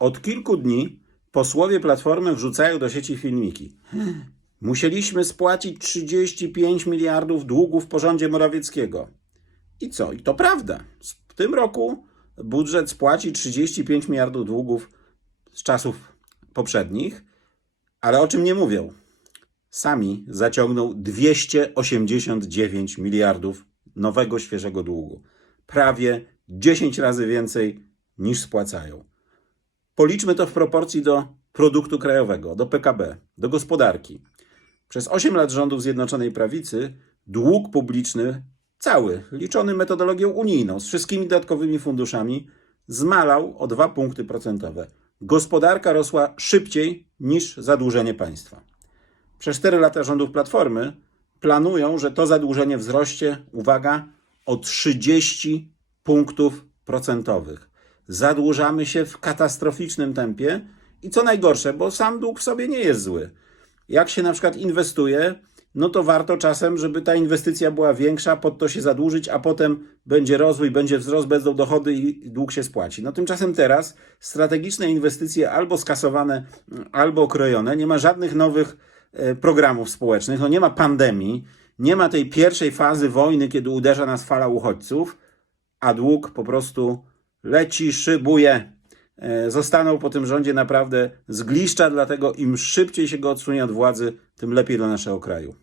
Od kilku dni posłowie Platformy wrzucają do sieci filmiki. Musieliśmy spłacić 35 miliardów długów po rządzie Morawieckiego. I co? I to prawda. W tym roku budżet spłaci 35 miliardów długów z czasów poprzednich, ale o czym nie mówią? Sami zaciągną 289 miliardów nowego, świeżego długu. Prawie 10 razy więcej niż spłacają. Policzmy to w proporcji do produktu krajowego, do PKB, do gospodarki. Przez 8 lat rządów Zjednoczonej Prawicy dług publiczny, cały, liczony metodologią unijną, z wszystkimi dodatkowymi funduszami, zmalał o 2 punkty procentowe. Gospodarka rosła szybciej niż zadłużenie państwa. Przez 4 lata rządów Platformy planują, że to zadłużenie wzrośnie, uwaga, o 30 punktów procentowych. Zadłużamy się w katastroficznym tempie i co najgorsze, bo sam dług w sobie nie jest zły. Jak się na przykład inwestuje, no to warto czasem, żeby ta inwestycja była większa, pod to się zadłużyć, a potem będzie rozwój, będzie wzrost, będą dochody i dług się spłaci. No tymczasem teraz strategiczne inwestycje albo skasowane, albo okrojone, nie ma żadnych nowych e, programów społecznych, no nie ma pandemii, nie ma tej pierwszej fazy wojny, kiedy uderza nas fala uchodźców, a dług po prostu leci, szybuje. E, Zostaną po tym rządzie naprawdę zgliszcza, dlatego im szybciej się go odsunie od władzy, tym lepiej dla naszego kraju.